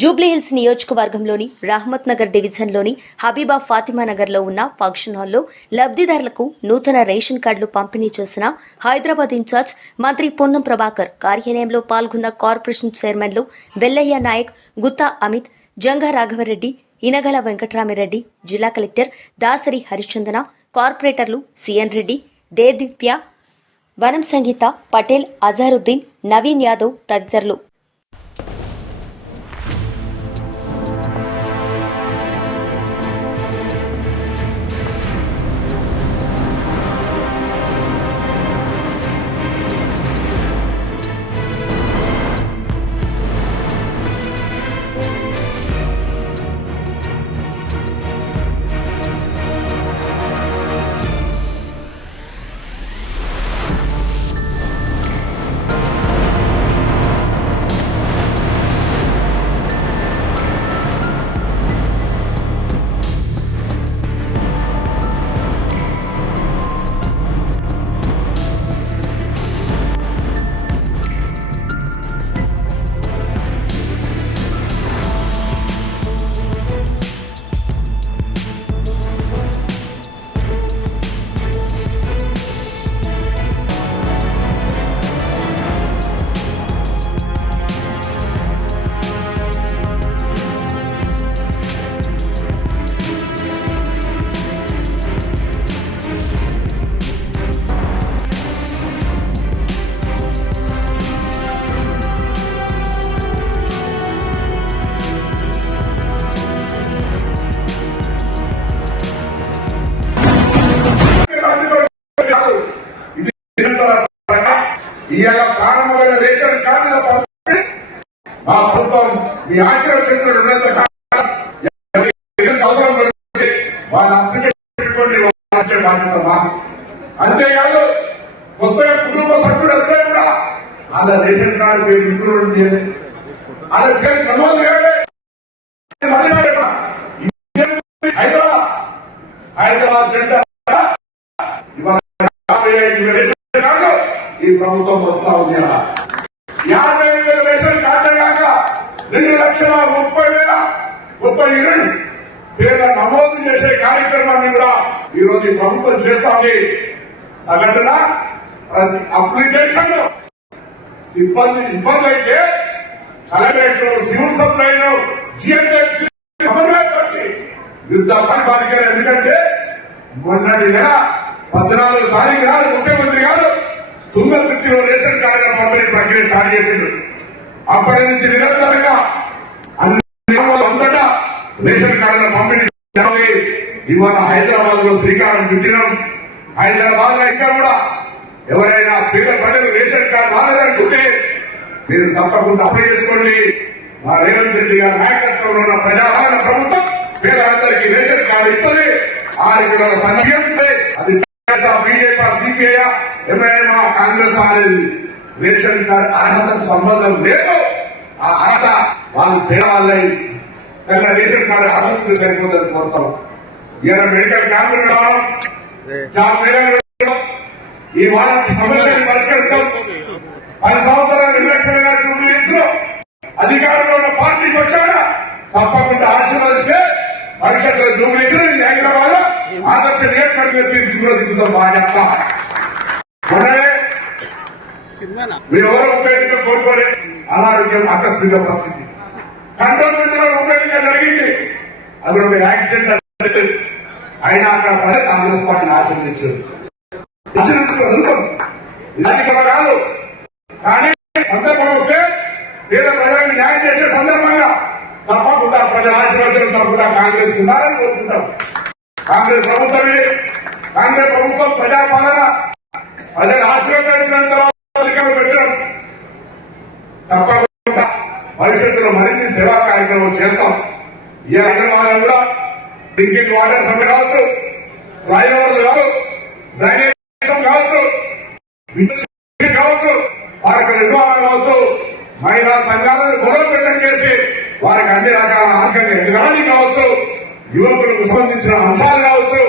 జూబ్లీహిల్స్ నియోజకవర్గంలోని రహమత్ నగర్ డివిజన్లోని హబీబా ఫాతిమా నగర్లో ఉన్న ఫంక్షన్ హాల్లో లబ్ధిదారులకు నూతన రేషన్ కార్డులు పంపిణీ చేసిన హైదరాబాద్ ఇన్ఛార్జ్ మంత్రి పొన్నం ప్రభాకర్ కార్యాలయంలో పాల్గొన్న కార్పొరేషన్ చైర్మన్లు వెల్లయ్య నాయక్, గుత్తా అమిత్, జంగా రాఘవరెడ్డి, ఇనగల వెంకట్రామిరెడ్డి, జిల్లా కలెక్టర్ దాసరి హరిచందన, కార్పొరేటర్లు సిఎన్ రెడ్డి, దేదివ్య, వనం సంగీత, పటేల్, అజారుద్దీన్, నవీన్ యాదవ్ తదితరులు. ఇవాళ ప్రారంభమైన రేషన్ కార్డుల పంపిణీ మా ప్రభుత్వం మీ ఆశీర్వచంద్రుడు అవసరం పడుతుంది. వాళ్ళ అప్లికేషన్ పెట్టుకోండి, వచ్చే బాధ్యత మాకు. అంతేకాదు కొత్తగా కుటుంబ సభ్యుడు అంతా కూడా వాళ్ళ రేషన్ కార్డు పేరు ఇంక్లూడ్ చేయాలి, వాళ్ళ పేరు నమోదు చేయాలి. హైదరాబాద్ జెండా ఇవాళ 55 రేషన్ కార్డు ఈ ప్రభుత్వం వస్తా ఉంది. 55,000 రేషన్ కార్డు కాక 2,30,000 కొత్త యూనిట్స్ పేర్ల నమోదు చేసే కార్యక్రమాన్ని కూడా ఈ రోజు ఈ ప్రభుత్వం చేస్తోంది. సగటున ప్రతి అప్లికేషన్ ఇబ్బంది అయితే కలెక్టరేట్లు, సివిల్ సప్లైలు, జిఎస్టీ వచ్చి యుద్ధ పరిపాలికలు. ఎందుకంటే మొన్నటి నెల 14వ తారీఖు నాడు ముఖ్యమంత్రి గారు తుంగతుర్తిలో రేషన్ కార్డుల పంపిణీ ప్రక్రియ స్టార్ట్ చేసిండు. అప్పటి నుంచి నిరంతరంగా అన్ని అంతటా రేషన్ కార్డుల పంపిణీ ఇవాళ హైదరాబాద్ లో శ్రీకారం చుట్టినాం. హైదరాబాద్ లో ఇంకా కూడా ఎవరైనా పేద ప్రజలు రేషన్ కార్డు రాలేదనుకుంటే మీరు తప్పకుండా అప్లై చేసుకోండి. మా రేవంత్ రెడ్డి గారి నాయకత్వంలో ఉన్న ప్రజాపాలన ప్రభుత్వం పేదలందరికీ రేషన్ కార్డు ఇస్తుంది. 6 కిలోల సన్నబియ్యం అది బీజేపీ, సిపిఐ, ఎంఐఎం, కాంగ్రెస్ అనేది రేషన్ కార్డు అర్హతకు సంబంధం లేదు. ఆ అర్హత వాళ్ళు పేదవాళ్ళై తెల్ల రేషన్ కార్డు అర్హతకు సరిపోతుందని కోరుతాం. ఇలా మెడికల్ క్యాంపులు రావడం, జాబ్ మేళలు ఈ వారానికి సమస్యను పరిష్కరిస్తాం. 10 సంవత్సరాల నిర్లక్ష్యంగా జూబ్లీహిల్స్లో అధికారంలో ఉన్న పార్టీ పక్షాన తప్పకుండా ఆశీర్వదిస్తే భవిష్యత్తులో జూబ్లీహిల్స్ హైదరాబాద్ ఆదర్శ నియోజకవర్గంగా తీర్చిదిద్దుతాం. బాధ్యత మీరు ఎవరో ఉపయోగించ కోరుకోలే. అనారోగ్యం ఆకస్మిక పరిస్థితి కంట్రోల్మెంట్ లో ఉపయోగంగా జరిగింది. అది ఒక యాక్సిడెంట్ అయినా అక్కడ పడే కాంగ్రెస్ పార్టీని ఆశీర్వదించారు. కాదు కానీ సందర్భం వస్తే పేద ప్రజలకు న్యాయం చేసే సందర్భంగా తప్పకుండా ప్రజల ఆశీర్వచనం తప్పకుండా కాంగ్రెస్ ఉండాలని కోరుకుంటాం. కాంగ్రెస్ ప్రభుత్వమే, కాంగ్రెస్ ప్రభుత్వం ప్రజాపాలన ప్రజలు ఆశీర్వదించిన తర్వాత పెట్టడం తప్పకుండా భవిష్యత్తులో మరిన్ని సేవా కార్యక్రమం చేస్తాం. ఈ హైదరాబాద్ కూడా డ్రింకింగ్ వాటర్ సమ్మె కావచ్చు, ఫ్లైఓవర్లు కావచ్చు, డ్రైనేజ్ కావచ్చు, కావచ్చు, పార్కుల నిర్వహణ కావచ్చు, మహిళా సంఘాలను బలోపేతం చేసి వారికి అన్ని రకాల ఆర్థికంగా ఎదగడానికి కావచ్చు, యువకులకు సంబంధించిన అంశాలు కావచ్చు,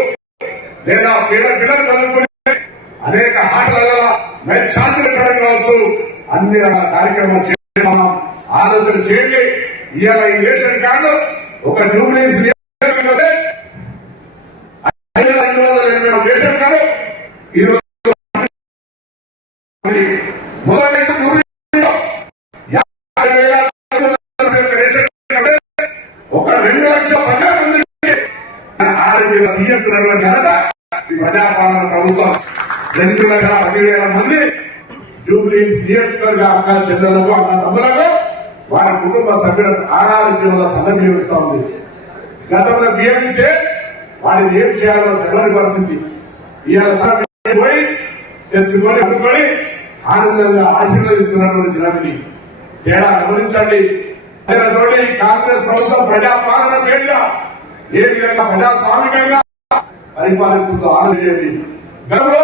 లేదా పేద పిల్లలు చదువుకుని అనేక ఆటల ఛార్జీలు పెట్టడం కావచ్చు, అన్ని రకాల కార్యక్రమాలు చేస్తున్నాం. ఆలోచన చేయండి. ఇవాళ ఈ రేషన్ కార్డు ఒక జూబ్లీస్ రేషన్ కార్డు ఒక 2,10,000 మందికి తీస్తున్నటువంటి ఘనత ఈ ప్రజాపాలన ప్రభుత్వం. 2,10,000 మంది జూబ్లీస్ నియోజకవర్గ అక్క చెల్లెలకు అన్న తమ్ములకు వారి కుటుంబ సభ్యులకు ఆరోగ్యంలో సందర్భిస్తా ఉంది. గతంలో బియ్యం ఇస్తే వాడిని ఏం చేయాలో తెలియని పరిస్థితి. ఇవాళ పోయి తెచ్చుకొని అడ్డుకొని ఆనందంగా ఆశీర్వదిస్తున్నటువంటి దినం ఇది. తేడా గమనించండి. తోటి కాంగ్రెస్ ప్రభుత్వం ప్రజాపాలన పేరుగా ఏ విధంగా ప్రజాస్వామికంగా పరిపాలిస్తుందో ఆలోచించండి. గతంలో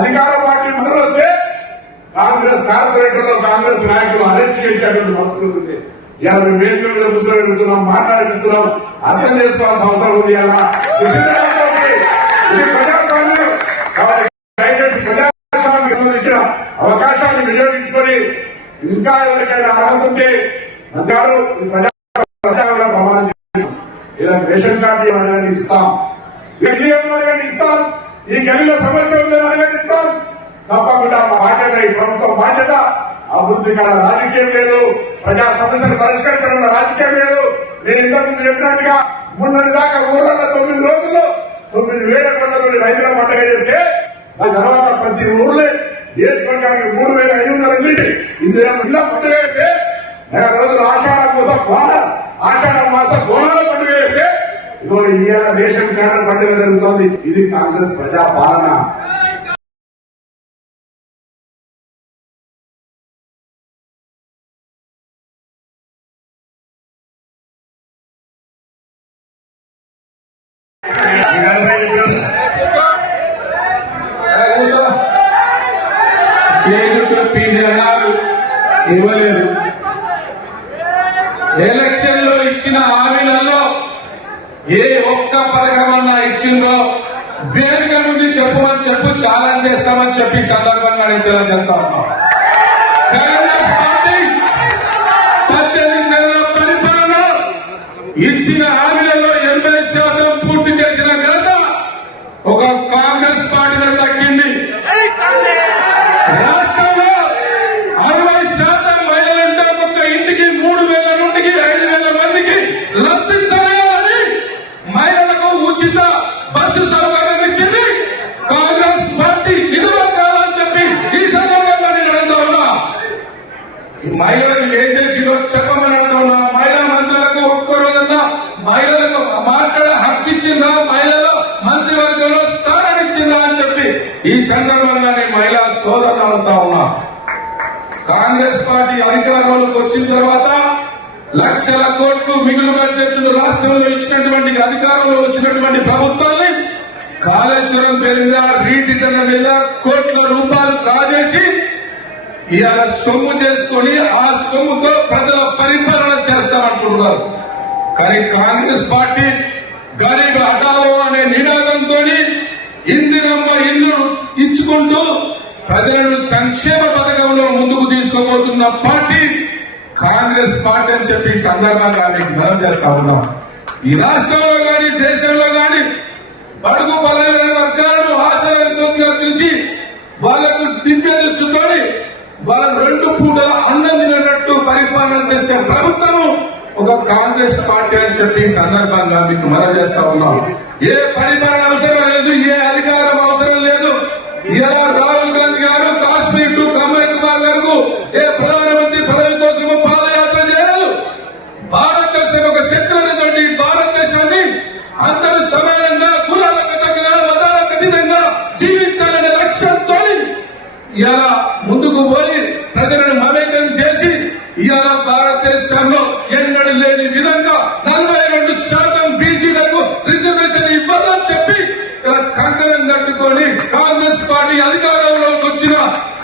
అధికార పార్టీ మొదలు వస్తే కాంగ్రెస్ కార్పొరేటర్లు కాంగ్రెస్ నాయకులు అరెస్ట్ చేసేటువంటి సంస్కృతి ఉంది. ఇలా మేము వేదిక మీద కూర్చోబెడుతున్నాం, మాట్లాడిస్తున్నాం. అర్థం చేసుకోవాల్సిన అవసరం ఉంది. అలా ఇది ప్రజాస్వామ్యం కాబట్టి దయచేసి ప్రజాస్వామ్యం సంబంధించిన అవకాశాన్ని వినియోగించుకొని ఇంకా ఎవరికైనా అర్హత ఉంటే అంటారు ప్రజా ప్రమాణం ఇలా రేషన్ కార్డు ఇవ్వడానికి ఇస్తాం, ఇవ్వడానికి ఇస్తాం, ఈ గదిలో సమస్య ఉందని ఇస్తాం. తప్పకుండా మా బాధ్యత, ఈ ప్రభుత్వం బాధ్యత. అభివృద్ధి కాల రాజకీయం లేదు, ప్రజా సమస్యలు పరిష్కరించడంలో రాజకీయం లేదు. నేను ఇంతకుముందు చెప్పినట్టుగా మొన్నటి దాకా ఊళ్ళలో 9 రోజుల్లో 9,000 కోట్లతోటి రైతుల పండుగ చేస్తే దాని తర్వాత ప్రతి ఊర్లే నియోజకవర్గానికి 3,500 ఇల్లు ఇందులో పండుగ చేస్తే 6 రోజులు ఆషాఢ మాస బోనాల పండుగ చేస్తే ఇదో ఇవాళ రేషన్ కార్డు పండుగ జరుగుతోంది. ఇది కాంగ్రెస్ ప్రజా పాలన. ఇవ్వలేదు. ఎలక్షన్ లో ఇచ్చిన హామీలలో ఏ ఒక్క పథకమన్నా ఇచ్చిందో వేదిక నుండి చెప్పమని ఛాలెంజ్ చేస్తామని చెప్పి సందర్భంగా నేను తెలియజేస్తా ఉన్నా. కాంగ్రెస్ పార్టీ 18 నెలల పరిపాలన ఇచ్చిన హామీలలో 80% పూర్తి చేసిన ఘనత ఒక కాంగ్రెస్ పార్టీలో దక్కింది. రాష్ట్రంలో 60% మహిళలుంటే ఒక్క ఇంటికి 3,000 నుండి 5,000 మందికి లబ్ధి చేయాలని మహిళలకు ఉచిత బస్సు సౌకర్యం ఇచ్చింది కాంగ్రెస్ పార్టీ. నిధులు కావాలని చెప్పి ఈ సందర్భంగా నేను అడుగుతా ఉన్నా. ఈ మహిళలకు ఏం చేసిందో చెప్పమని అడుగుతా ఉన్నా. మహిళా మంత్రులకు ఒక్కరోజన్నా మహిళలకు మాట్లాడే హక్కు ఇచ్చిందా, మహిళలు మంత్రివర్గంలో స్థానం ఇచ్చిందా అని చెప్పి ఈ సందర్భంగా నేను మహిళా సోదరులు అడుగుతా ఉన్నా. కాంగ్రెస్ పార్టీ అధికారంలోకి వచ్చిన తర్వాత లక్షల కోట్లు మిగులు బడ్జెట్ రాష్ట్రంలో ఇచ్చినటువంటి అధికారంలో వచ్చినటువంటి ప్రభుత్వాన్ని కాళేశ్వరం పేరు మీద రీడిజైన్ మీద కోట్ల రూపాయలు కాజేసి ఇవాళ సొమ్ము చేసుకుని ఆ సొమ్ముతో ప్రజల పరిపాలన చేస్తామంటున్నారు. కానీ కాంగ్రెస్ పార్టీ గరీబ్ హఠావో అనే నినాదంతో ఇందిరమ్మ ఇల్లు ఇచ్చుకుంటూ ప్రజలను సంక్షేమ పథకంలో ముందుకు తీసుకోబోతున్న పార్టీ కాంగ్రెస్ పార్టీ అని చెప్పి సందర్భంగా మీకు మనం చేస్తా ఉన్నాం. ఈ రాష్ట్రంలో గాని దేశంలో గాని బడుగు బలైన వర్గాలను ఆశయంగా చూసి వాళ్లకు దివ్య దృష్టితోని వాళ్ళ 2 పూటల అన్నం తినట్టు పరిపాలన చేసే ప్రభుత్వం ఒక కాంగ్రెస్ పార్టీ అని చెప్పి సందర్భంగా మీకు మనం చేస్తా ఉన్నాం. ఏ పరిపాలన అవసరం లేదు, ఏ అధికారం అవసరం లేదు. ఇలా రాహుల్ గాంధీ గారు కాశ్మీర్ టు కన్యాకుమారి వరకు ఏ ప్రధానమంత్రి పదవి కోసం పాదయాత్ర చేయలేదు. భారతదేశం ఒక శక్తులను తోటి భారతదేశాన్ని అందరూ సమానంగా కులాలకు తగ్గగా మతాలకు అతీతంగా జీవించాలనే లక్ష్యంతో ఇలా ముందుకు పోయి ప్రజలను మమేకం చేసి ఇవాళ భారతదేశంలో ఎన్నడూ లేని విధంగా 42% బీసీలకు రిజర్వేషన్ ఇవ్వాలని చెప్పి కంకణం కట్టుకొని కాంగ్రెస్ పార్టీ అధికారంలోకి వచ్చిన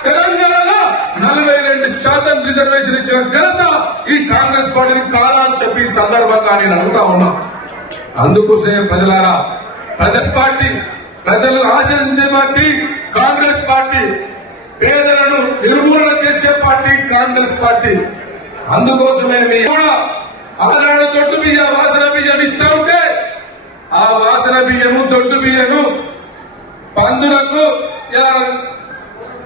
తెలంగాణలో 42% రిజర్వేషన్ ఇచ్చిన ఘనత ఈ కాంగ్రెస్ పార్టీకి కాదని చెప్పి సందర్భంగా నేను అడుగుతా ఉన్నా. అందుకోసమే ప్రజలారా, కాంగ్రెస్ పార్టీ ప్రజలు ఆశించే పార్టీ కాంగ్రెస్ పార్టీ, పేదలను నిర్మూలన చేసే పార్టీ కాంగ్రెస్ పార్టీ. అందుకోసమే మేము కూడా ఆనాడు దొడ్డు బియ్యం వాసన బియ్యం ఇస్తా ఉంటే ఆ వాసన బియ్యము దొడ్డు బియ్యము పందులకు ఇలా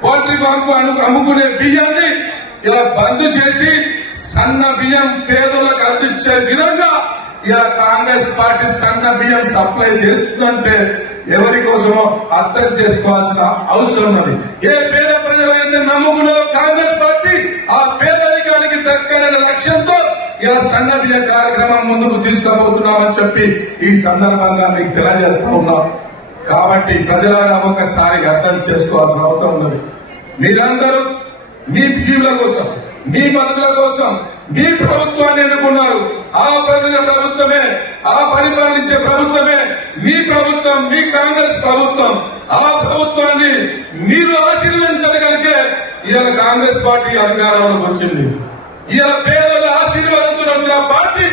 పోల్ట్రీ ఫామ్ కు అమ్ముకునే బియ్యాన్ని ఇలా బంద్ చేసి సన్న బియ్యం పేదలకు అందించే విధంగా ఇలా కాంగ్రెస్ పార్టీ సన్న బియ్యం సప్లై చేస్తుందంటే ఎవరి కోసమో అర్థం చేసుకోవాల్సిన అవసరం ఉన్నది. ఏ పేద ప్రజలైతే నమ్ముకున్నారో కాంగ్రెస్ పార్టీ ఆ పేదరికానికి దక్కనన్న లక్ష్యంతో ఇలా సన్న బియ్య కార్యక్రమం ముందుకు తీసుకుపోతున్నామని చెప్పి ఈ సందర్భంగా మీకు తెలియజేస్తా ఉన్నాం. కాబట్టి ప్రజలారా ఒకసారి అర్థం చేసుకోవాల్సిన అవసరం ఉన్నది. మీరందరూ మీ జీవుల కోసం, మీ బతుకుల కోసం మీ ప్రభుత్వాన్ని ఎన్నుకున్నారు. ఆ ప్రజల ప్రభుత్వమే, ఆ పరిపాలించే ప్రభుత్వమే మీ ప్రభుత్వం, మీ కాంగ్రెస్ ప్రభుత్వం. ఆ ప్రభుత్వాన్ని మీరు ఆశీర్వదించగలిగే ఇవాళ కాంగ్రెస్ పార్టీ అధికారంలోకి వచ్చింది. ఇవాళ పేదల ఆశీర్వాదంతో వచ్చిన పార్టీ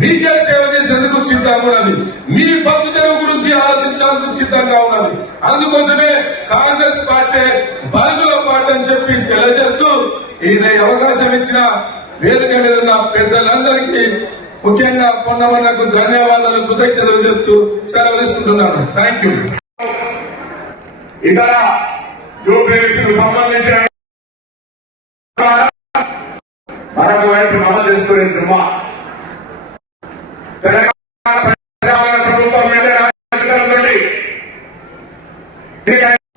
మీకే సేవ చేసేందుకు సిద్ధంగా ఉన్నది. మీ బతుకు గురించి ఆలోచించాల్సిన సిద్ధంగా ఉన్నది. అందుకోసమే కాంగ్రెస్ పార్టీ బలుగుల పార్టీ అని చెప్పి తెలియజేస్తూ ఈయన అవకాశం ఇచ్చిన వేదిక మీద ఉన్న పెద్దలందరికీ ముఖ్యంగా పొన్నమన్నకు ధన్యవాదాలు, కృతజ్ఞతలు చెప్తూ సెలవు తీసుకుంటున్నాను. Thank you. ఇతర జూబ్లీస్ కు సంబంధించిన మరొక వైపు అమలు చేసుకునే జిమ్మా తెలంగాణ ప్రజాపాలన ప్రభుత్వం మీద రాజకీయాలతోటి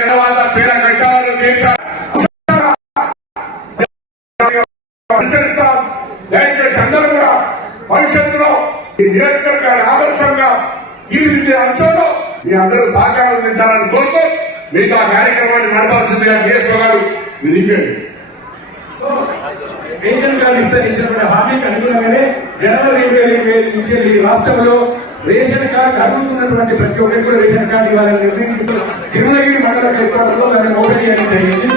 తర్వాత పేద కట్టాలను పరిష్కరిస్తాం. దయచేసి అందరూ కూడా భవిష్యత్తులో ఈ నియోజకవర్గాన్ని ఆదర్శంగా తీర్చిదిద్దే అంశంలో మీ అందరూ సహకారం అందించాలని కోరుతూ మీకు ఆ కార్యక్రమాన్ని నడపాల్సిందిగా కేశవ గారు విధించండి. రేషన్ కార్డు ఇచ్చినటువంటి హామీకి అనుగుణంగానే జనవరి 2020 నుంచి ఈ రాష్ట్రంలో రేషన్ కార్డు అడుగుతున్నటువంటి ప్రతి ఒక్కరికి కూడా రేషన్ కార్డు ఇవ్వాలని నిర్ణయించి తిరుమలగిరి మండల హెడ్క్వార్టర్లో దాన్ని ఓపెన్ చేయడం జరిగింది.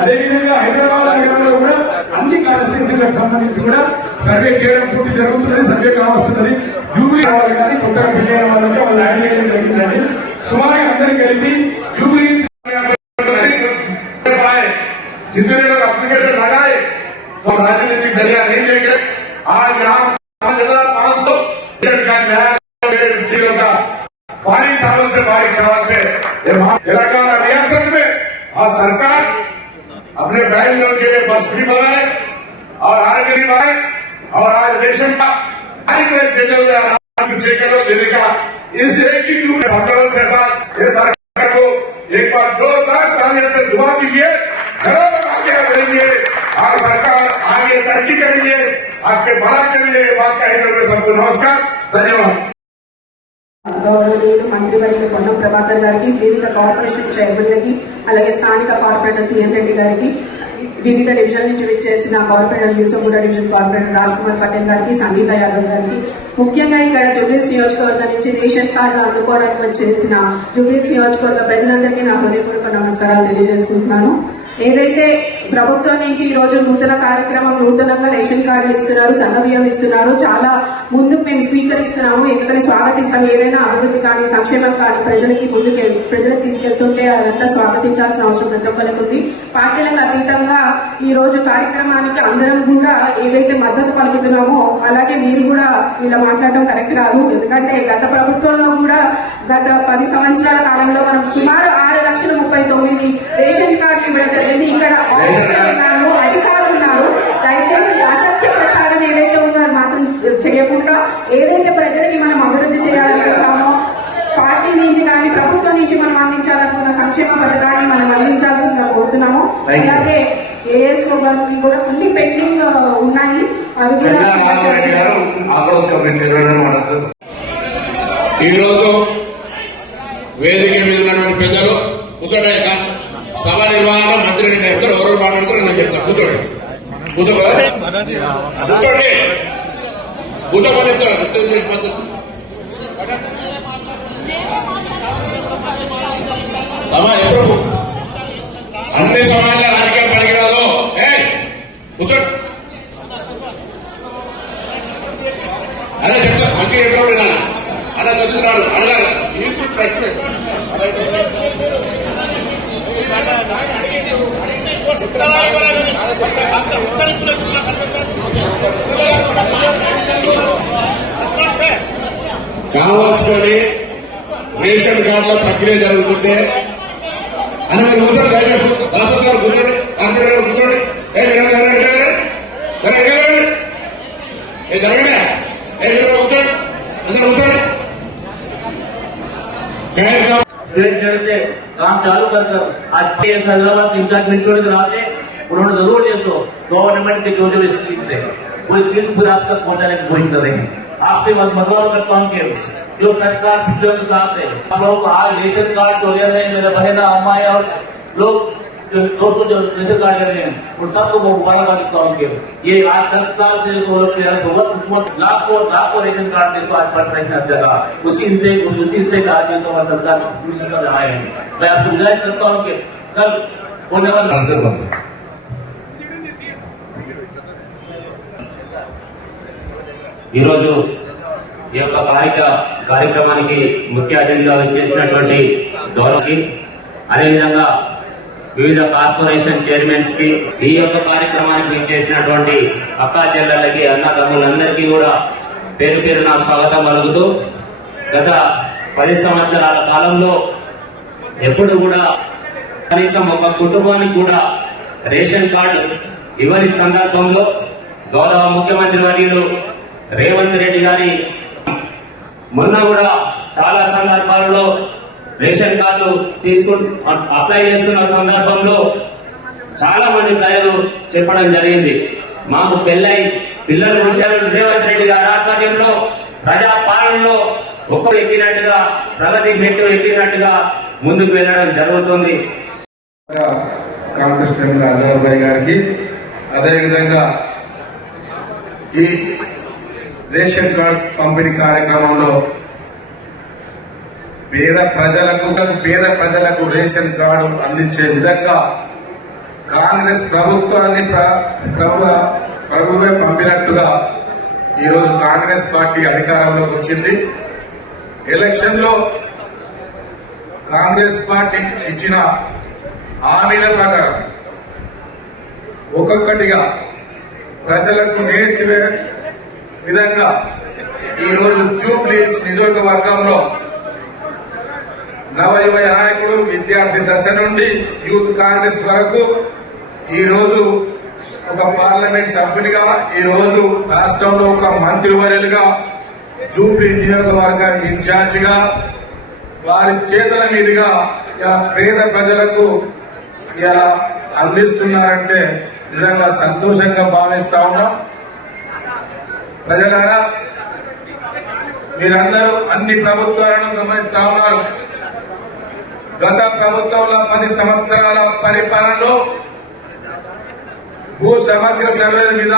అదేవిధంగా హైదరాబాద్ నగరంలో కూడా అన్ని కాన్స్టిట్యూన్సీలకు సంబంధించి కూడా సర్వే చేయడం పూర్తి జరుగుతున్నది. సర్వే కావస్తున్నది. జూబ్లీ వాళ్ళు కానీ కొత్తగా పెళ్ళైన వాళ్ళంటే వాళ్ళు యాడ్ చేయడం జరిగిందండి. సుమారుగా అందరికీ కలిపి జూబ్లీ जितने लोग एप्लीकेशन लगाए तो राजनीतिक दरिया नहीं देंगे. आज यहाँ 5,500 का जिलों का भारी चावल से तेलंगाना रियासत में और सरकार अपने बहनों के लिए बस भी बनाए और आरगरी बनाए और आज रेशन का देते हुए देने का इस एक ही आंदोलन के साथ ये सरकार को एक बार जोरदार तालियों से दुआ दीजिए. घरों में आगे बढ़ेंगे और सरकार आगे तरक्की करेंगे, आपके भला करेंगे. बात कहते हुए सबको नमस्कार, धन्यवाद. గౌరవనీయులు మంత్రివర్యులు పొన్నం ప్రభాకర్ గారికి, వివిధ కార్పొరేషన్ చైర్మన్లకి, అలాగే స్థానిక కార్పొరేటర్ సీఎం రెడ్డి గారికి, వివిధ డివిజన్ నుంచి విచ్చేసిన corporator Yousufguda division corporator Raj Kumar Patel గారికి, సంగీత యాదవ్ గారికి, ముఖ్యంగా ఇక్కడ జూబ్లీహిల్స్ నియోజకవర్గం నుంచి రేషన్ కార్డు అందుకోవడానికి వచ్చేసిన జూబ్లీహిల్స్ నియోజకవర్గ ప్రజలందరికీ నా హృదయపూర్వక నమస్కారాలు తెలియజేసుకుంటున్నాను. ఏదైతే ప్రభుత్వం నుంచి ఈ రోజు నూతన కార్యక్రమం, నూతనంగా రేషన్ కార్డులు ఇస్తున్నారు, సన్నబియ్యం ఇస్తున్నారు, చాలా ముందుకు మేము స్వీకరిస్తున్నాము. ఎందుకని స్వాగతిస్తాం. ఏదైనా అభివృద్ధి కానీ సంక్షేమం కానీ ప్రజలకు తీసుకెళ్తుంటే అదంతా స్వాగతించాల్సిన అవసరం ప్రతి ఒక్కరికి ఉంది. పార్టీలకు అతీతంగా ఈ రోజు కార్యక్రమానికి అందరం కూడా ఏదైతే మద్దతు పలుకుతున్నామో అలాగే మీరు కూడా ఇలా మాట్లాడడం కరెక్ట్ కాదు. ఎందుకంటే గత ప్రభుత్వంలో కూడా గత 10 సంవత్సరాల కాలంలో మనం సుమారు 6,39,000 రేషన్ కార్డులు ఇవ్వడం జరిగింది. ఇక్కడ ఉన్నారు, అధికారులు ఉన్నారు. దయచేసి అసత్య ప్రచారం ఏదైతే ఉందో అది మాత్రం చేయకుండా ఏదైతే ప్రజలకి మనం అభివృద్ధి చేయాలనుకుంటామో పార్టీ నుంచి కానీ ప్రభుత్వం నుంచి మనం అందించాలనుకున్న సంక్షేమ పథకాన్ని మనం అందించాల్సిందిగా కోరుతున్నాము. అలాగే ఏఎస్ఓ గారికి కూడా కొన్ని పెండింగ్ ఉన్నాయి. అవి కూడా ఈరోజు వేదిక మీద ఉన్నటువంటి పెద్దలు కూర్చోండి. సభ నిర్వహణ మంత్రి నేను చెప్తారు, ఎవరు మాట్లాడుతారు నేను చెప్తాను. కూర్చోండి, కూర్చోండి, కూర్చోమని చెప్తాను. ఎప్పుడు అన్ని సమాజ రాజకీయం పనికిరాదు. కూర్చోండి అనే చెప్తా. మంచిగా చెప్పాడు అలా చేస్తున్నాడు అడగాలి. కావాల్సుకొని రేషన్ కార్డుల ప్రక్రియ జరుగుతుంటే అని మీరు కూర్చోండి, దయచేసి దాసరి గారు కూర్చోండి, కార్పొరేటర్ గారు కూర్చోండి, జరగండి, కూర్చోండి, అందరూ కూర్చోండి. स्टेट जड़ से काम चालू कर आज हैदराबाद इंचार्ज मिनिस्टर आते उन्होंने जरूर ये तो गवर्नमेंट के जो जो स्कीम थे वो स्कीम पूरा आप तक पहुंचाने की कोशिश कर रहे हैं। आपसे मतदान करता हूँ कि जो सरकार पिछले के साथ है आप लोगों को आज रेशन कार्ड जो ले रहे हैं, मेरे बहना अम्मा और लोग जो दोस्तों जो रेशन कार्ड ले रहे हैं उन सबको मुबारकबाद देता हूँ कि ये आज 10 साल से लाखों रेशन कार्ड देखो आज बढ़ रहे हैं हर जगह। उसी से आज हमारी सरकार कर रहा है। मैं आपसे गुजारिश करता हूँ कि कल होने वाला ఈరోజు ఈ యొక్క కార్యక్రమానికి ముఖ్య అతిథిగా వచ్చేసినటువంటి గౌరవకి అదేవిధంగా వివిధ కార్పొరేషన్ చైర్మన్స్ కి ఈ యొక్క కార్యక్రమానికి విచ్చేసినటువంటి అక్కా చెల్లెళ్ళకి అన్నదమ్ములందరికీ కూడా పేరు పేరున స్వాగతం పలుకుతూ గత 10 సంవత్సరాల కాలంలో ఎప్పుడు కూడా కనీసం ఒక కుటుంబానికి కూడా రేషన్ కార్డు ఇవ్వని సందర్భంలో గౌరవ ముఖ్యమంత్రి వర్యులు రేవంత్ రెడ్డి గారి మొన్న కూడా చాలా సందర్భాల్లో రేషన్ కార్డు అప్లై చేస్తున్న సందర్భంలో చాలా మంది ప్రజలు చెప్పడం జరిగింది, మాకు పెళ్ళై పిల్లలు ఉంటారు, రేవంత్ రెడ్డి గారి ఆధ్వర్యంలో ప్రజా పాలనలో ఒక్కరు ఎక్కినట్టుగా ప్రగతి మెట్టు ఎక్కినట్టుగా ముందుకు వెళ్ళడం జరుగుతుంది. కాంగ్రెస్ అజర్భాయ్ గారికి అదేవిధంగా ఈ రేషన్ కార్డ్ పంపిణీ కార్యక్రమంలో పేద ప్రజలకు రేషన్ కార్డు అందించే విధంగా కాంగ్రెస్ ప్రభుత్వాన్ని ప్రభుత్వమే పంపినట్టుగా ఈరోజు కాంగ్రెస్ పార్టీ అధికారంలోకి వచ్చింది. ఎలక్షన్ లో కాంగ్రెస్ పార్టీ ఇచ్చిన హామీల ప్రకారం ఒక్కొక్కటిగా ప్రజలకు నేర్చే విధంగా ఈరోజు జూబ్లీహిల్స్ నియోజకవర్గంలో నవయువ నాయకుడు విద్యార్థి దశ నుండి యూత్ కాంగ్రెస్ వరకు ఈ రోజు ఒక పార్లమెంట్ సభ్యునిగా, ఈ రోజు రాష్ట్రంలో ఒక మంత్రివర్యులుగా, జూబ్లీ నియోజకవర్గ ఇన్ఛార్జ్ గా వారి చేతుల మీదుగా ఇలా పేద ప్రజలకు ఇలా అందిస్తున్నారంటే నిజంగా సంతోషంగా భావిస్తా ఉన్నాం. ప్రజలారా, మీరందరూ అన్ని ప్రభుత్వాలను గమనిస్తా ఉన్నారు. గత ప్రభుత్వంలో 10 సంవత్సరాల పరిపాలనలో భూ సమగ్ర సర్వేల మీద,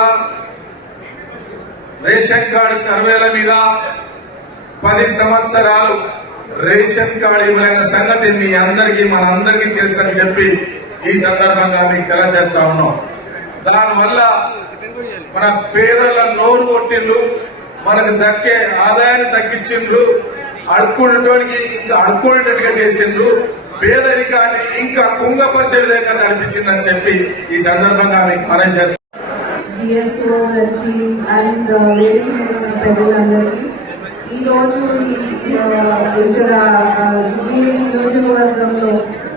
రేషన్ కార్డు సర్వేల మీద 10 సంవత్సరాలు రేషన్ కార్డు ఇవ్వలేని సంగతి మీ అందరికీ మనందరికీ తెలుసని చెప్పి ఈ సందర్భంగా మీకు తెలియజేస్తా ఉన్నాం. దానివల్ల మన పేదల నోరు కొట్టిండ్రు, మనకు దక్కే ఆదాయాన్ని తగ్గించిండ్రు, అడుక్కునేటోడికి ఇంకా అడుక్కునేటట్టుగా చేసిండ్రు, పేదరికాన్ని ఇంకా కుంగపరిచే విధంగా నడిపించిందని చెప్పి ఈ సందర్భంగా మీకు మనం చేస్తాం. పెద్దలందరికీ ఈ రోజు ఇక్కడ జూబ్లీహిల్స్ నియోజకవర్గంలో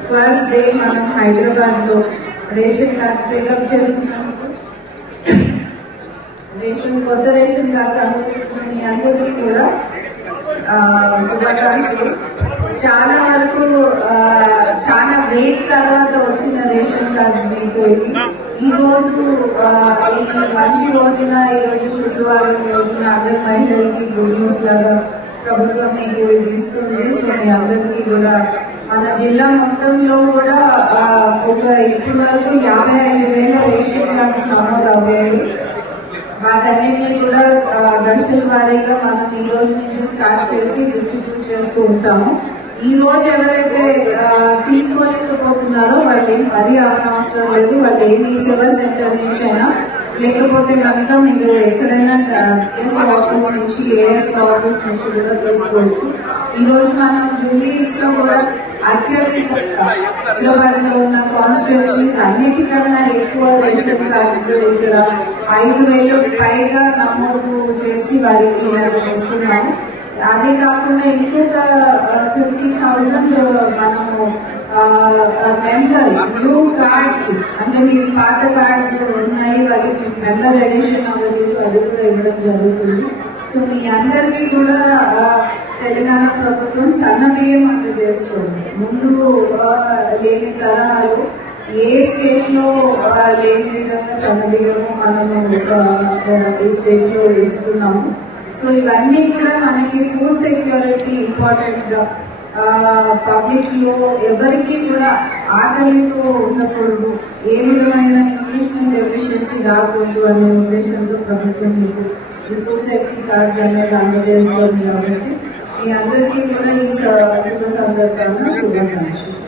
ఫస్ట్ డే మనం హైదరాబాద్ లో రేషన్ కార్డ్స్ పికప్ చేసుకున్నందుకు కొత్త రేషన్ కార్డ్స్ అందుకుంటున్న మీ అందరికీ కూడా శుభాకాంక్షలు. చాలా వరకు చాలా వెయిట్ తర్వాత వచ్చిన రేషన్ కార్డ్స్ మీకు ఈ రోజు మంచి రోజున, ఈ రోజు శుక్రవారం రోజున అందరి మహిళలకి గుడ్ న్యూస్ లాగా ప్రభుత్వం మీకు ఇది ఇస్తుంది. సో మీ అందరికీ కూడా మన జిల్లా మొత్తంలో కూడా ఇప్పటి వరకు 55,000 రేషన్ కార్డ్స్ నమోదు అయ్యాయి. వాటన్నిటిని కూడా దశల వారీగా మనం ఈ రోజు నుంచి స్టార్ట్ చేసి డిస్ట్రిబ్యూట్ చేస్తూ ఉంటాము. ఈ రోజు ఎవరైతే తీసుకోలేకపోతున్నారో వాళ్ళు ఏం వరి అవసరం లేదు. వాళ్ళు ఏమి సేవా సెంటర్ నుంచి అయినా, లేకపోతే కనుక మీరు ఎక్కడైనా టిఎస్ ఆఫీస్ నుంచి, ఏఎస్ ఆఫీస్ నుంచి కూడా తీసుకోవచ్చు. ఈ రోజు మనం జూబ్లీహిల్స్ లో కూడా అత్యధికంగా హైదరాబాద్ లో ఉన్న కాన్స్టిట్యున్సీస్ అన్నిటికన్నా ఎక్కువ రేషన్ కార్డ్స్ ఇక్కడ 5,000 పైగా నమోదు చేసి వారికి మేము ఇస్తున్నాము. అదే కాకుండా ఇంకొక 50,000 మనము మెంబర్స్ న్యూ కార్డ్ కి, అంటే మీరు పాత కార్డ్స్ ఉన్నాయి వాళ్ళకి మెంబర్ ఎడిషన్ అవ్వలేదు, అది కూడా ఇవ్వడం జరుగుతుంది. సో మీ అందరికీ కూడా తెలంగాణ ప్రభుత్వం సన్నబియ్యం అందజేస్తుంది. ముందు లేని తరహాలు ఏ స్టేట్ లో లేని విధంగా సన్నబియ్యము మనము ఈ స్టేట్ లో ఇస్తున్నాము. సో ఇవన్నీ కూడా మనకి ఫుడ్ సెక్యూరిటీ ఇంపార్టెంట్ గా, పబ్లిక్ లో ఎవరికి కూడా ఆకలితో ఉండకూడదు, ఏ విధమైన న్యూట్రిషనల్ డెఫిషియన్సీ రాకూడదు అనే ఉద్దేశంతో ప్రభుత్వం మీకు ఈ ఫుడ్ సేఫ్టీ కార్డ్స్ అనేది అందజేస్తుంది. కాబట్టి మీ అందరికీ కూడా ఈ శుభ సందర్భంగా శుభాకాంక్షలు.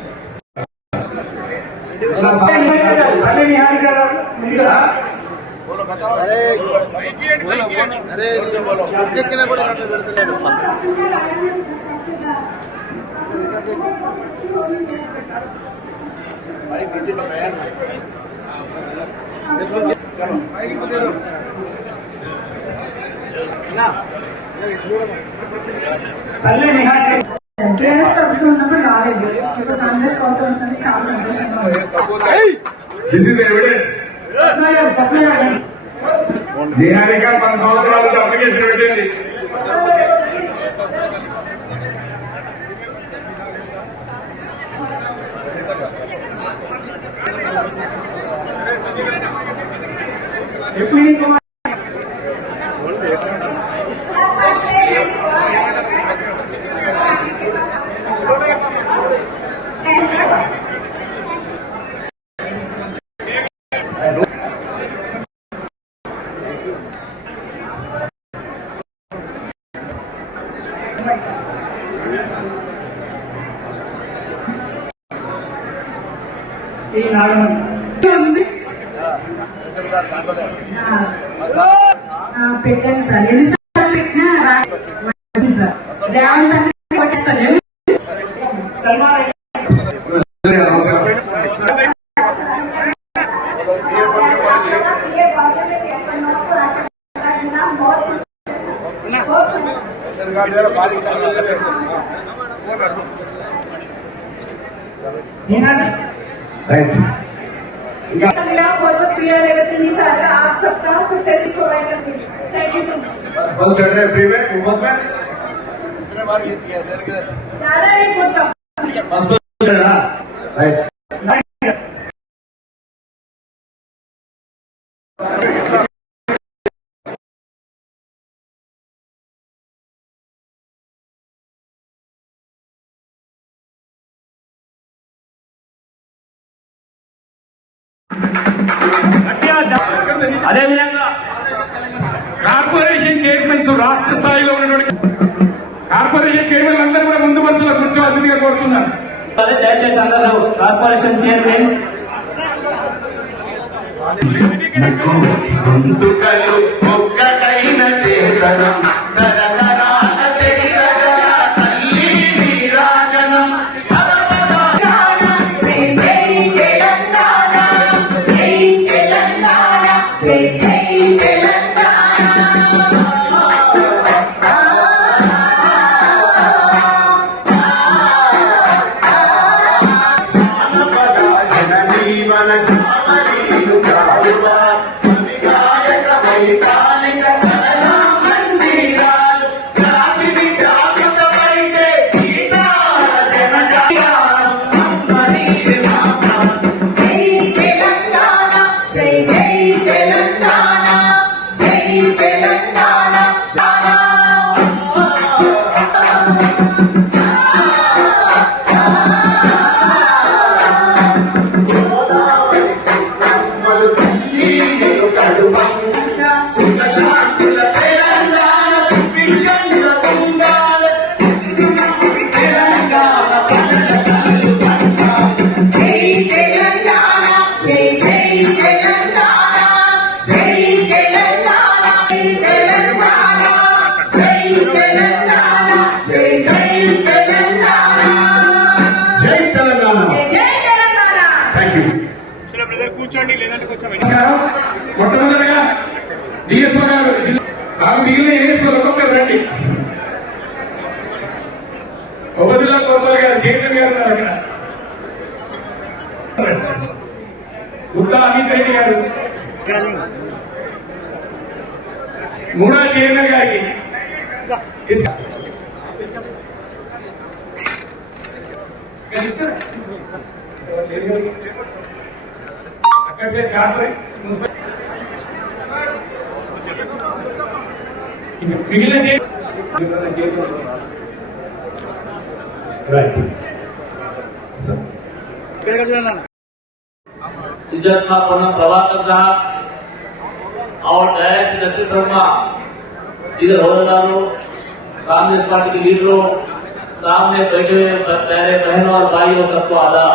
టీఆర్ఎస్ ప్రభుత్వం ఉన్నప్పుడు రాలేదు, ఇప్పుడు కాంగ్రెస్ ప్రభుత్వం వస్తుంది, చాలా సంతోషంగా ఉంది. This is evidence. నిహారిక 10 సంవత్సరాలు అప్లికేషన్ పెట్టింది. పెట్టాను సార్, ఎన్నిసార్లు పెట్టినా बहुत बहुत क्लियर है सर, आप सबका सर्विस प्रोवाइड करते हैं. Thank you so much. बस चल रहे फ्री में मुफ्त में ज्यादा नहीं, बहुत कम. राइट. అదేవిధంగా కార్పొరేషన్ చైర్మన్స్, రాష్ట్ర స్థాయిలో ఉన్నటువంటి కార్పొరేషన్ చైర్మన్ అందరూ కూడా ముందు వరుసలో కూర్చోవాల్సిందిగా కోరుతున్నారు. దయచేసి అందరూ కార్పొరేషన్ చైర్మన్స్ ఒక్కటైన చేతనం తరతరాల చరితగల తల్లి నీరాజనం. జై జై తెలంగాణ, జై తెలంగాణ, జై జై తెలంగాణ. జానపద జనజీవన చామరీలు కాలువా గాయక వైతాళిక కళా మందిరాలు జాతిని జాగృత పరిచే గీతాల జనజాలం. అమ్మని జై తెలంగాణ, జై జై తెలంగాణ, జై తెలంగాణ. శాంతుల తెలంగాణ సుభిక్షంగా ఉండాలి. తెలంగాణ ప్రజల కలలు పండాలి. జై తెలంగాణ, జై జై తెలంగాణ, జై తెలంగాణ, జై తెలంగాణ, జై తెలంగాణ, జై జై తెలంగాణ, జై తెలంగాణ. జై తెలంగాణ. Thank you. మొట్టమొదటిగా డిఎస్ఓ గారు, మిగిలిన ఏఎస్ఓ ఒక్కొక్కరు రండి. ఒకటిలో గోపాల్ గారు చైర్మన్ గారు ఉన్నారు అక్కడ. గుప్తా అమిత్ రెడ్డి గారు మూడో చైర్మన్ గారికి అక్కడ से కార్పొరేట్ మిగిలిన రైట్ इज्जत का पूर्ण प्रभाकर साहब और डायरेक्टर दक्षिण शर्मा, इधर होदारों, कांग्रेस पार्टी के लीडरों, सामने बैठे हुए प्यारे बहनों और भाइयों सबको आदाब।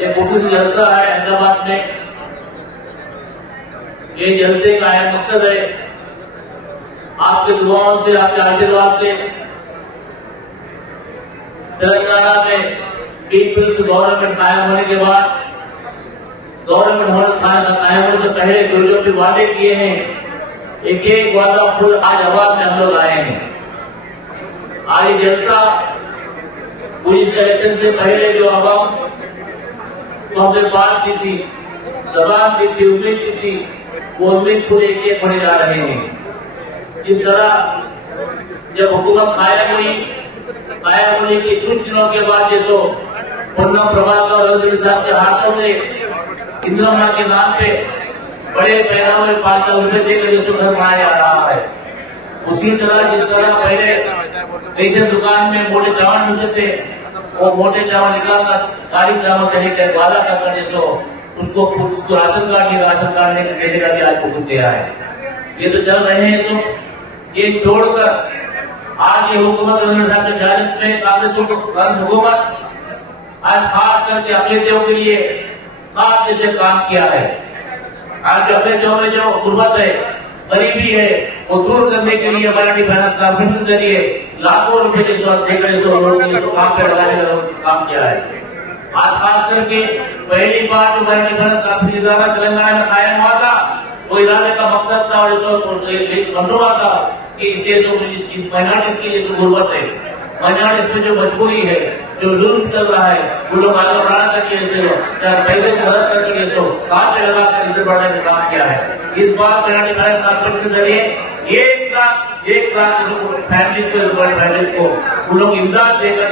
ये खुशूसी जलसा है हैदराबाद में। ये जलसे का अहम मकसद है आपके दुआओं से, आपके आशीर्वाद से तेलंगाना में पीपल्स गवर्नमेंट कायम होने के बाद, गवर्नमेंट कायम होने से पहले जो भी वादे किए हैं, एक एक वादा खुद आज आवाज में हम लोग आए हैं। आज जलसा पुलिस इलेक्शन से पहले जो आवाम तो हमने बात की थी, जबान दी थी, उम्मीद की थी, वो उम्मीद पूरे एक होने जा रहे हैं। इस तरह जब हुकूमत कायम हुई के कुछ दिनों के बाद जैसो पूर्णम प्रभाकर और रंजीत साहब के हाथों में इंदिरा के नाम पे बड़े पैमाने में 5 लाख रुपए देकर जिसको घर बनाया जा रहा है, उसी तरह जिस तरह पहले रेशन दुकान में मोटे चावल मिलते थे, वो मोटे चावल निकालकर काली चावल देने का वादा कर जिसको उसको राशन कार्ड देने का भी आज हुक्म दिया है। ये तो चल रहे हैं। तो ये छोड़कर आज ये हुकूमत रंजीत साहब की क़यादत में कांग्रेस हुकूमत आज खास करके अखिलेशियों के लिए खास जैसे काम किया है। आज अखिलेशियों में जो गुर्बत है, गरीबी है, वो दूर करने के लिए मराठी फाइनेंस कॉर्पोरेशन के जरिए लाखों रुपए के देकर काम पे लगाने का काम किया है। आज खास करके पहली बार जो मराठी फाइनेंस कॉर्पोरेशन इदारा तेलंगाना में कायम हुआ था, वो इरादे का मकसद था और मंसूबा था कि इस देशों में इस माइनॉरिटीज की जो गुर्बत है, माइनॉरिटीज में जो मजबूरी है, जो जुल्म चल रहा है, वो लोग आगे बढ़ा करके पैसे की मदद करके काम पे लगाकर इधर बढ़ाने का काम किया है। इस बार माइनॉरिटी फाइनेंस कॉर्पोरेशन के जरिए 1 लाख फैमिलीज को उन लोग इमदाद देकर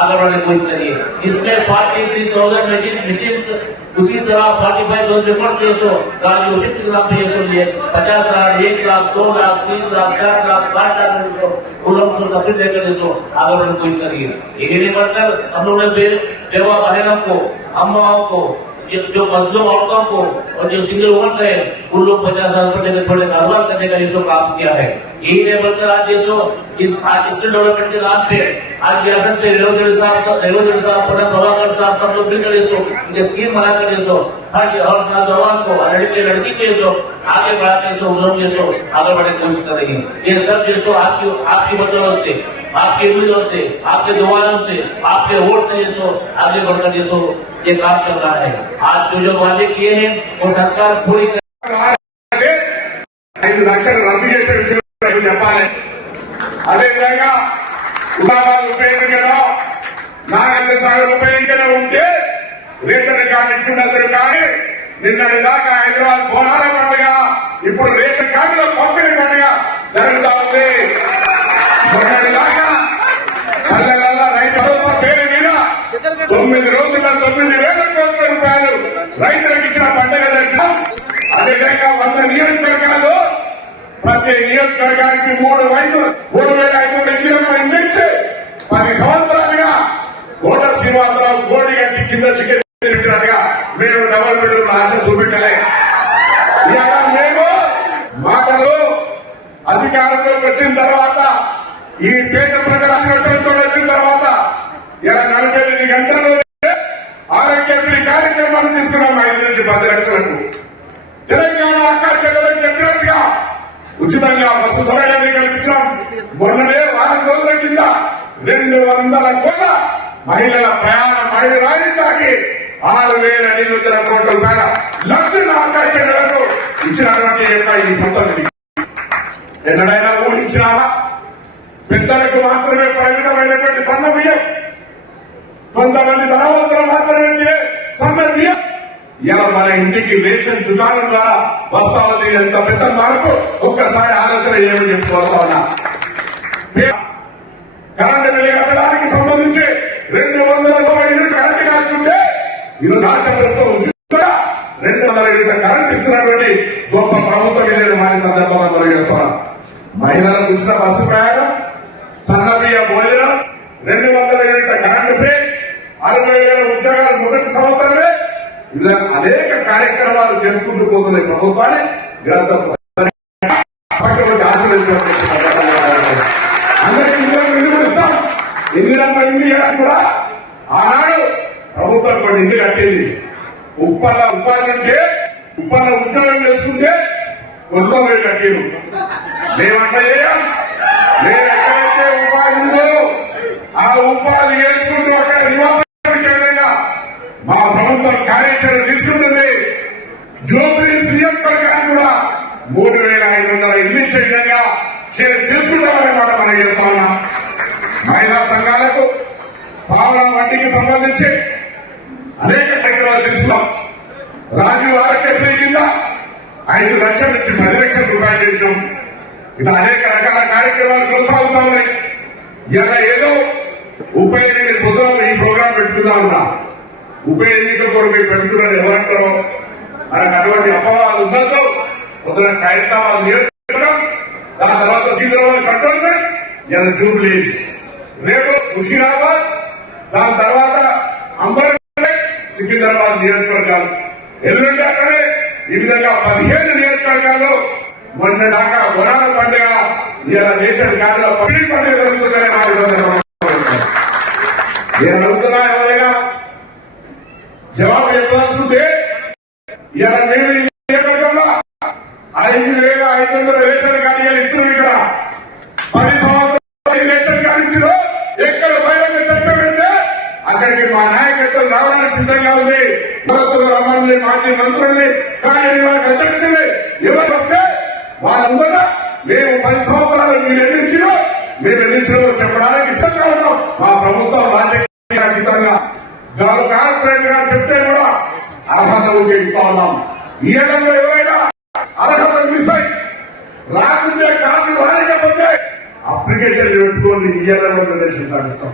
आगे बढ़ने की कोशिश करिए। इसमें 43,000 मशीन, उसी तरह 45,000 रिपोर्ट राज्य उचित ग्राम पे 50,000, 1 लाख, 2 लाख, 3 लाख, 4 लाख, 5 लाख उन लोग सब्सिडी देकर आगे बढ़ने की कोशिश करिए। यही नहीं बढ़कर हम लोग ने बेवा बहनों को, अम्माओं को, जो मजलूम औरतों को और जो सिंगल वुमन है, उन लोग 50,000 रुपए देकर थोड़े कारोबार करने का जिसको काम किया है। यही नहीं बढ़कर आज इस स्किल डेवलपमेंट के नाम पे आज रियासत में रेणु साहब, पूनम प्रभाकर साहब सब लोग मिलकर स्कीम बनाकर हर नौजवान को, लड़की को आगे बढ़ाकर आगे बढ़ने की कोशिश कर रही है। ये सब आपकी बदौलत से, आपकी उम्मीदों से, आपके दुआओं से, आपके वोट से आगे बढ़कर ये काम चल रहा है। आज जो वादे किए हैं वो सरकार पूरी 5 లక్షలు రద్దు చేసే విషయం చెప్పాలి। అదేవిధంగా హుజాబాద్ ఉప ఎన్నికలో నాగేంద్ర సాగర్ ఉప ఎన్నికలో ఉంటే రేషన్ కార్డు ఇచ్చినందుకు కానీ నిన్నటి దాకా హైదరాబాద్ బోనాల పండుగ, ఇప్పుడు రేషన్ కార్డుల పంపిణీ పండుగ జరుగుతా ఉంది। మొన్నటి దాకా పల్లెలలో రైతు భరోసా పేరు మీద 9 రోజుల 9,000 కోట్ల రూపాయలు రైతులకు ఇచ్చిన పండుగ జరిగినాం। అదేవిధంగా 100 నియోజకవర్గాలు ప్రతి నియోజకవర్గానికి 3,500 ఇందిరమ్మ ఇండిచ్చి 10 సంవత్సరాలుగా కోట శ్రీనివాసరావు కోడి గంటి కింద చికెన్ మేము డబల్ బెడ్రూమ్ ఆశ చూపెట్టలే। ఇవాళ మేము మాటలు అధికారంలోకి వచ్చిన తర్వాత, ఈ పేద ప్రజల ఆశీర్వాదంతో వచ్చిన తర్వాత ఇలా 48 గంటలు ఆరోగ్యశ్రీ కార్యక్రమాన్ని తీసుకున్నాం 5 నుంచి 10 లక్షలకు। తెలంగాణ అక్క చెల్లెలకు చెప్పినట్టుగా ఉచితంగా బస్సు సౌకర్యాన్ని కల్పించాం। మొన్ననే వారం రోజుల కింద 200 కోట్ల మహిళల ప్రయాణ మహిళ రాయితీకి 6,800 కోట్ల రూపాయల లబ్ధిని అక్క చెల్లెలకు ఇచ్చినటువంటి ఈ 19 ఎన్నడైనా ఊహించినామా? పెద్దలకు మాత్రమే పరిమితమైనటువంటి సన్న బియ్యం, కొంతమంది ధనవంతులు మాత్రమే సన్న బియ్యం. ఇలా మన ఇంటికి రేషన్ దుకాణం ద్వారా వస్తా ఉంది. ఎంత పెద్ద మార్పు ఒక్కసారి ఆలోచన చేయమని చెప్పుకోతా ఉన్నా. కరెంటు బిల్లు కట్టడానికి సంబంధించి 200 యూనిట్ కరెంటు కాల్చుకుంటే ఈరోజు రాష్ట్ర ప్రభుత్వం ఉచితంగా 200 యూనిట్ల కరెంటు ఇస్తున్నటువంటి గొప్ప ప్రభుత్వం ఇదే మారి సందర్భంగా మొదలుపెడుతున్నాం. మహిళలకు ఉచిత బస్సు ప్రయాణం, సన్నబియ్య భోజనం, 200 యూనిట్ల కరెంటు పే, 60,000 ఉద్యోగాలు మొదటి సంవత్సరమే. ఇలా అనేక కార్యక్రమాలు చేసుకుంటూ పోతున్నాయి ప్రభుత్వాన్ని. అందరికీ ఇల్లు ఇస్తాం. ఇందిరమ్మ ఇల్లు ఇవ్వడానికి కూడా ఆనాడు ప్రభుత్వం కొన్ని ఇల్లు కట్టింది. ఉప్పల్ల ఉపాధి ఉంటే, ఉప్పల్ల ఉద్యోగం చేసుకుంటే కొనుగోలు కట్టిరు. మేమట్లా చేయం. మేము ఎక్కడైతే ఉపాధి ఉందో ఆ ఉపాధి చేసుకుంటూ అక్కడ నివాసంగా మా ప్రభుత్వం కార్యాచరణ తీసుకుంటుంది. జూబ్లీహిల్స్ నియోజకవర్గానికి కూడా 3,500 ఇల్లు ఇచ్చే విధంగా చేసుకుంటామనే మాట మనం చెప్తా ఉన్నాం. మహిళా సంఘాలకు పావలా వడ్డీకి సంబంధించి అనేక కార్యక్రమాలు తీసుకున్నాం. రాజీవ్ ఆరోగ్యశ్రీ కింద 5 లక్షల నుంచి 10 లక్షల రూపాయలు చేసాం. ఇలా అనేక రకాల కార్యక్రమాలు కొనసాగుతా ఉన్నాయి. ఇలా ఏదో ఉప ఎన్నికల పొద్దున ఈ ప్రోగ్రాం పెట్టుకుందా ఉన్నా. ఉప ఎన్నికల కొరకు పెడుతున్నారని ఎవరంటారో మనకు అటువంటి అపవాదాలు ఉండదు. పొద్దున ఖైరతాబాద్ నియోజకవర్గం, దాని తర్వాత సికింద్రాబాద్ కంటోన్మెంట్, ఇలా జూబ్లీహిల్స్, రేపు హుషీరాబాద్, దాని తర్వాత అంబర్పేట్, సికింద్రాబాద్ నియోజకవర్గాలు. ఎల్లుండి అక్కడే ఈ విధంగా 15 నియోజకవర్గాల్లో మొన్న దాకా బోనాల పండుగ, ఇలా దేశం కాదులో పబ్లిక్ పండుగ జరుగుతుందని నేను అడుగుతున్నా. ఎవరైనా జవాబు చెప్పాల్సిందే. ఇలా మేము ఈ నియోజకవర్గంలో 5,500 రేషన్ కార్డులు ఇస్తున్నాం. ఇక్కడ 10 సంవత్సరాలు రేషన్ కార్డు ఇచ్చారు. ఎక్కడ బయట చర్చ పెడితే అక్కడికి మా నాయకత్వం రావడానికి సిద్ధంగా ఉంది. రమ్మని మాజీ మంత్రుల్ని, కార్యనిర్వాహక అధ్యక్షుల్ని ఎవరు వస్తే వాళ్ళందరూ మేము 10 సంవత్సరాలు మీరు ఎన్నించారో మేము ఎన్నించారో చెప్పడానికి సిద్ధంగా ఉన్నాం. మా ప్రభుత్వం రాజకీయంగా కార్పొరేట్ గా చెప్తే కూడా అర్హత ఇస్తా ఉన్నాం. ఈ ఏళ్ళలో ఎవరైనా అర్హత మిస్ అయి రాకుంటే కార్డు రాలేకపోతే అప్లికేషన్ పెట్టుకొని ఈ ఏళ్ళలో రేషన్ కార్డు ఇస్తాం.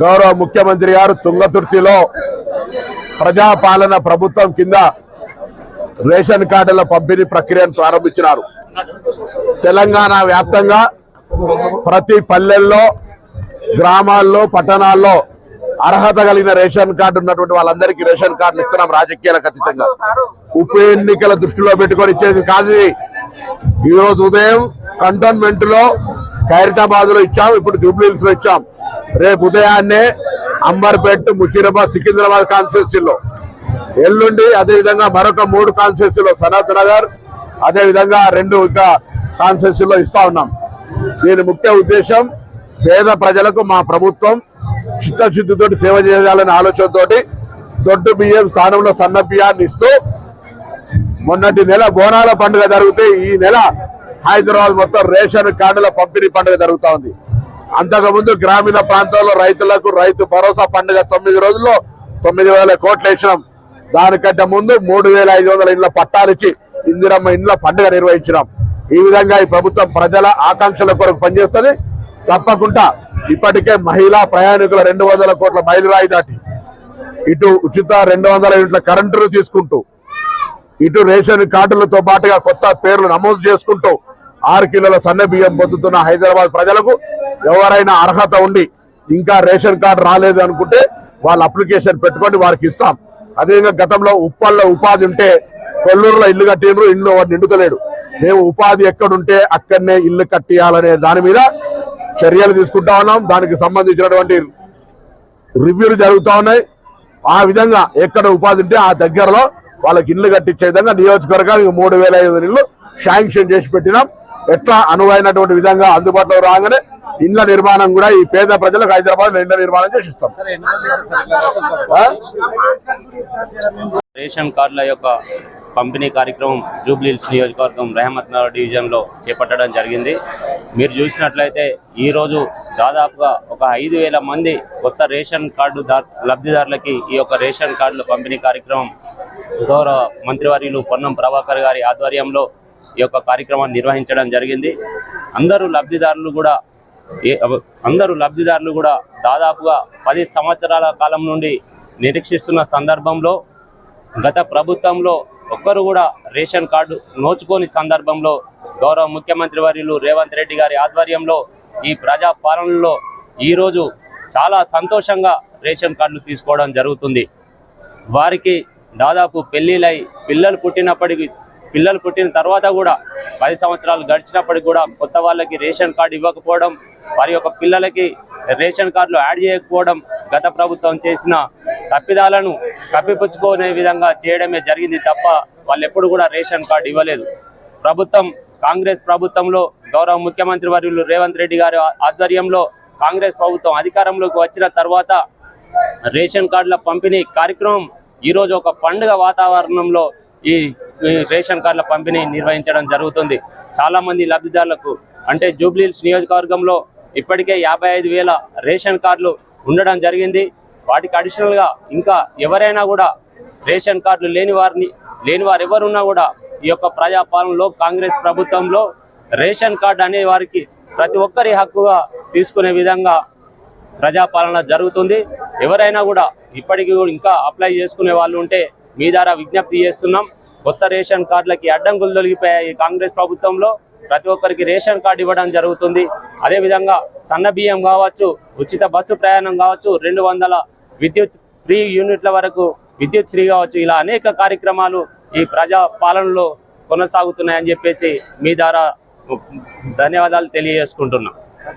గౌరవ ముఖ్యమంత్రి గారు తుంగతుర్తిలో ప్రజాపాలన ప్రభుత్వం కింద రేషన్ కార్డుల పంపిణీ ప్రక్రియను ప్రారంభించినారు. తెలంగాణ వ్యాప్తంగా ప్రతి పల్లెల్లో, గ్రామాల్లో, పట్టణాల్లో అర్హత కలిగిన రేషన్ కార్డు ఉన్నటువంటి వాళ్ళందరికీ రేషన్ కార్డులు ఇస్తున్నాం. రాజకీయాలకు అతీతంగా ఉప ఎన్నికల దృష్టిలో పెట్టుకొని ఇచ్చేది కాదు. ఈ రోజు ఉదయం కంటోన్మెంట్ లో ఖైరతాబాద్ లో ఇచ్చాం, ఇప్పుడు జూబ్లీహిల్స్ లో ఇచ్చాం. రేపు ఉదయాన్నే అంబర్పేట్, ముషీరాబాద్, సికింద్రాబాద్ కాన్స్టిట్యూన్సీలో, ఎల్లుండి అదేవిధంగా మరొక 3 కాన్స్టిట్యూన్సీలో, సనత్ నగర్, అదేవిధంగా 2 ఇంకా కాన్స్టిట్యూన్సీలో ఇస్తా ఉన్నాం. దీని ముఖ్య ఉద్దేశం పేద ప్రజలకు మా ప్రభుత్వం చిత్తశుద్ధితో సేవ చేయాలనే ఆలోచనతోటి దొడ్డు బియ్యం స్థానంలో సన్న బియ్యాన్ని ఇస్తూ, మొన్నటి నెల బోనాల పండుగ జరిగితే ఈ నెల హైదరాబాద్ మొత్తం రేషన్ కార్డుల పంపిణీ పండుగ జరుగుతా ఉంది. అంతకుముందు గ్రామీణ ప్రాంతాల్లో రైతులకు రైతు భరోసా పండుగ 9 రోజుల్లో 9,000 కోట్లు వేసినాం. దానికంటే ముందు 3,500 ఇండ్ల పట్టాలిచ్చి ఇందిరమ్మ ఇండ్ల పండుగ నిర్వహించినాం. ఈ విధంగా ఈ ప్రభుత్వం ప్రజల ఆకాంక్షల కొరకు పనిచేస్తుంది. తప్పకుండా ఇప్పటికే మహిళా ప్రయాణికుల 200 కోట్ల మైలురాయి దాటి ఇటు ఉచిత 200 యూనిట్ల కరెంటును తీసుకుంటూ, ఇటు రేషన్ కార్డులతో పాటుగా కొత్త పేర్లు నమోదు చేసుకుంటూ 6 కిలోల సన్న బియ్యం పొందుతున్న హైదరాబాద్ ప్రజలకు ఎవరైనా అర్హత ఉండి ఇంకా రేషన్ కార్డు రాలేదు అనుకుంటే వాళ్ళ అప్లికేషన్ పెట్టుకొని వారికి ఇస్తాం. అదేవిధంగా గతంలో ఉప్పల్లో ఉపాధి ఉంటే కొల్లూరులో ఇల్లు కట్టిండ్రు, ఇల్లు వాడు నిండుతలేడు. మేము ఉపాధి ఎక్కడుంటే అక్కడనే ఇల్లు కట్టియాలనే దాని మీద చర్యలు తీసుకుంటా ఉన్నాం. దానికి సంబంధించినటువంటి రివ్యూలు జరుగుతూ ఉన్నాయి. ఆ విధంగా ఎక్కడ ఉపాధి ఉంటే ఆ దగ్గరలో వాళ్ళకి ఇల్లు కట్టించే విధంగా నియోజకవర్గానికి 3,500 ఇల్లు శాంక్షన్ చేసి పెట్టినాం. ఎట్లా అనువైనటువంటి విధంగా అందుబాటులో రాగానే ఇండ్ల నిర్మాణం కూడా ఈ పేద ప్రజలకు హైదరాబాద్ లో ఇండ్ల నిర్మాణం చేసిస్తాం. రేషన్ కార్డుల యొక్క పంపిణీ కార్యక్రమం జూబ్లీహిల్స్ నియోజకవర్గం రెహమత్ నగర్ డివిజన్లో చేపట్టడం జరిగింది. మీరు చూసినట్లయితే ఈరోజు దాదాపుగా ఒక 5,000 మంది కొత్త రేషన్ కార్డు లబ్ధిదారులకి ఈ యొక్క రేషన్ కార్డుల పంపిణీ కార్యక్రమం గౌరవ మంత్రివర్యులు పొన్నం ప్రభాకర్ గారి ఆధ్వర్యంలో ఈ యొక్క కార్యక్రమాన్ని నిర్వహించడం జరిగింది. అందరూ లబ్ధిదారులు కూడా దాదాపుగా 10 సంవత్సరాల కాలం నుండి నిరీక్షిస్తున్న సందర్భంలో గత ప్రభుత్వంలో ఒక్కరు కూడా రేషన్ కార్డు నోచుకోని సందర్భంలో గౌరవ ముఖ్యమంత్రి వర్యులు రేవంత్ రెడ్డి గారి ఆధ్వర్యంలో ఈ ప్రజా పాలనలో ఈరోజు చాలా సంతోషంగా రేషన్ కార్డులు తీసుకోవడం జరుగుతుంది. వారికి దాదాపు పెళ్లిళ్ళై పిల్లలు పుట్టిన తర్వాత కూడా 10 సంవత్సరాలు గడిచినప్పటికీ కూడా కొత్త వాళ్ళకి రేషన్ కార్డు ఇవ్వకపోవడం, వారి యొక్క పిల్లలకి రేషన్ కార్డులు యాడ్ చేయకపోవడం గత ప్రభుత్వం చేసిన తప్పిదాలను కప్పిపుచ్చుకునే విధంగా చేయడమే జరిగింది తప్ప వాళ్ళు ఎప్పుడు కూడా రేషన్ కార్డు ఇవ్వలేదు. కాంగ్రెస్ ప్రభుత్వంలో గౌరవ ముఖ్యమంత్రి వర్యులు రేవంత్ రెడ్డి గారి ఆధ్వర్యంలో కాంగ్రెస్ ప్రభుత్వం అధికారంలోకి వచ్చిన తర్వాత రేషన్ కార్డుల పంపిణీ కార్యక్రమం ఈరోజు ఒక పండుగ వాతావరణంలో ఈ రేషన్ కార్డుల పంపిణీ నిర్వహించడం జరుగుతుంది. చాలా మంది లబ్ధిదారులకు అంటే జూబ్లీహిల్స్ నియోజకవర్గంలో ఇప్పటికే 55,000 రేషన్ కార్డులు ఉండడం జరిగింది. వాటికి అడిషనల్గా ఇంకా ఎవరైనా కూడా రేషన్ కార్డులు లేని వారు ఎవరున్నా కూడా ఈ యొక్క ప్రజాపాలనలో కాంగ్రెస్ ప్రభుత్వంలో రేషన్ కార్డు అనే వారికి ప్రతి ఒక్కరి హక్కుగా తీసుకునే విధంగా ప్రజాపాలన జరుగుతుంది. ఎవరైనా కూడా ఇప్పటికీ ఇంకా అప్లై చేసుకునే వాళ్ళు ఉంటే మీ ద్వారా విజ్ఞప్తి చేస్తున్నాం. కొత్త రేషన్ కార్డులకి అడ్డంకులు తొలగిపోయాయి. కాంగ్రెస్ ప్రభుత్వంలో ప్రతి ఒక్కరికి రేషన్ కార్డు ఇవ్వడం జరుగుతుంది. అదేవిధంగా సన్న బియ్యం కావచ్చు, ఉచిత బస్సు ప్రయాణం కావచ్చు, 200 విద్యుత్ ఫ్రీ యూనిట్ల వరకు విద్యుత్ ఫ్రీ కావచ్చు, ఇలా అనేక కార్యక్రమాలు ఈ ప్రజా పాలనలో కొనసాగుతున్నాయని చెప్పేసి మీ ద్వారా ధన్యవాదాలు తెలియజేసుకుంటున్నాం.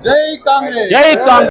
జై కాంగ్రెస్.